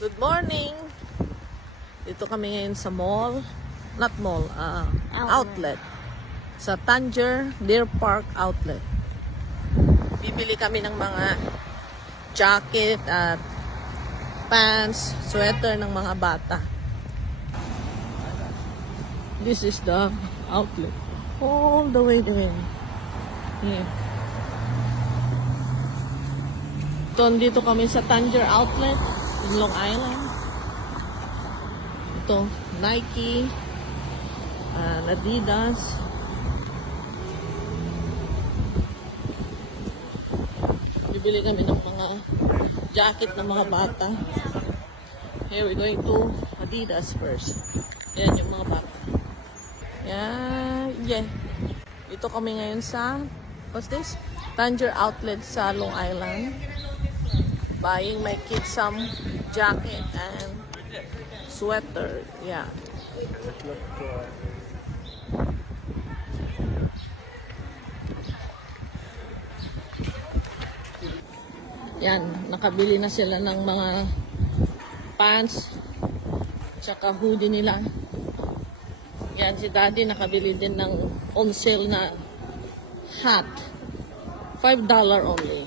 Good morning! Dito kami ngayon sa mall. Not mall, outlet. Sa Tanger Deer Park Outlet. Bibili kami ng mga jacket at pants, sweater ng mga bata. This is the outlet. All the way there. Here. Dito kami sa Tanger Outlet in Long Island. Ito, Nike, Adidas. Bibili kami ng mga jacket ng mga bata. Here we're going to Adidas first. Yan yung mga bata. Yeah. Ito kami ngayon sa, what's this? Tanger Outlet sa Long Island. Buying my kids some jacket and sweater. Yeah. Yan, nakabili na sila ng mga pants tsaka hoodie nila. Yan, si Daddy nakabili din ng on sale na hat. $5 only.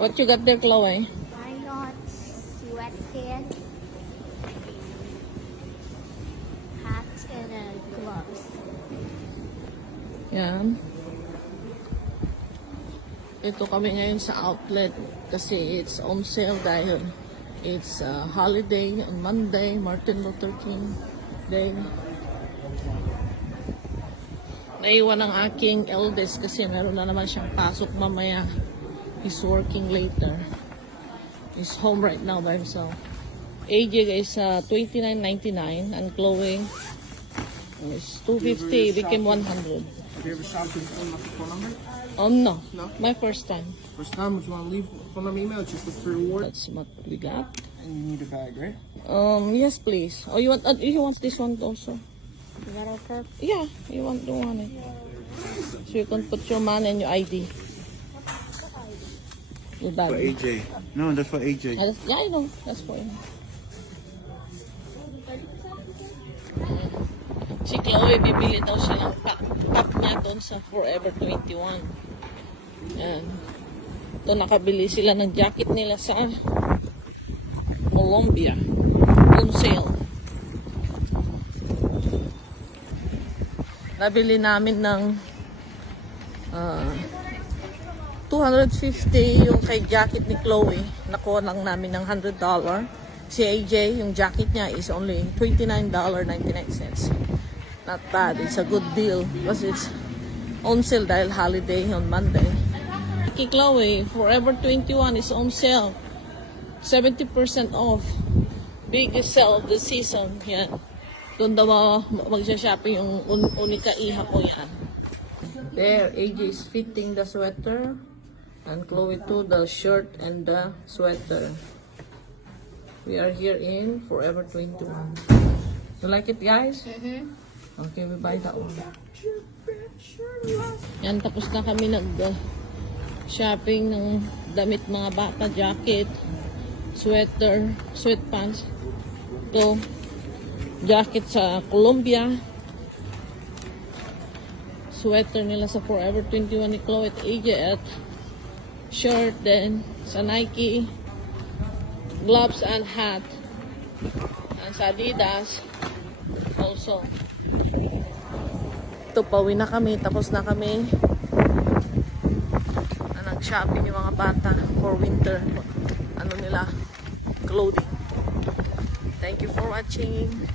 What you got there, Chloe? Why not sweatpants, hats, and gloves? Yan. Ito kami ngayon sa outlet kasi it's on sale dahil it's holiday on Monday, Martin Luther King Day. Naiwan ang aking eldest kasi meron na naman siyang pasok mamaya. He's working later. He's home right now by himself. AJ is $29.99 and Chloe is $2.50. Became $100. Have you ever shopped with a phone number? No. No? My first time. First time, would you want to leave phone number email? Just look for reward. That's what we got. And you need a bag, right? Yes, please. Oh, you want this one also? Is that okay? Yeah, you want it. So you can put your money and your ID. Your bag. For AJ. No, that's for AJ. Yeah, I know. That's for him. Si Chloe, bibili daw siya ng cup niya doon sa Forever 21. Yan. Ito, nakabili sila ng jacket nila sa Colombia. On sale. Nabili namin ng 250 yung kay jacket ni Chloe. Nakuha lang namin ng $100. Si AJ, yung jacket niya is only $29.99. Not bad. It's a good deal because it's on sale dahil holiday on Monday. Kay Chloe, Forever 21 is on sale. 70% off. Biggest sale of the season. Yan. Doon daw magsha-shopping yung unika iha ko yan. There, AJ is fitting the sweater. And Chloe too, the shirt and the sweater. We are here in Forever 21. You like it, guys? Okay, we buy that one. Yan, tapos na kami nag-shopping ng damit mga bata, jacket, sweater, sweatpants. Ito, jacket sa Colombia. Sweater nila sa Forever 21 ni Chloe at AJ at shirt din sa Nike. Gloves and hat. And sa Adidas also. Ito, pauwi na kami. Tapos na kami na nag-shopping yung mga bata for winter. Ano nila? Clothing. Thank you for watching.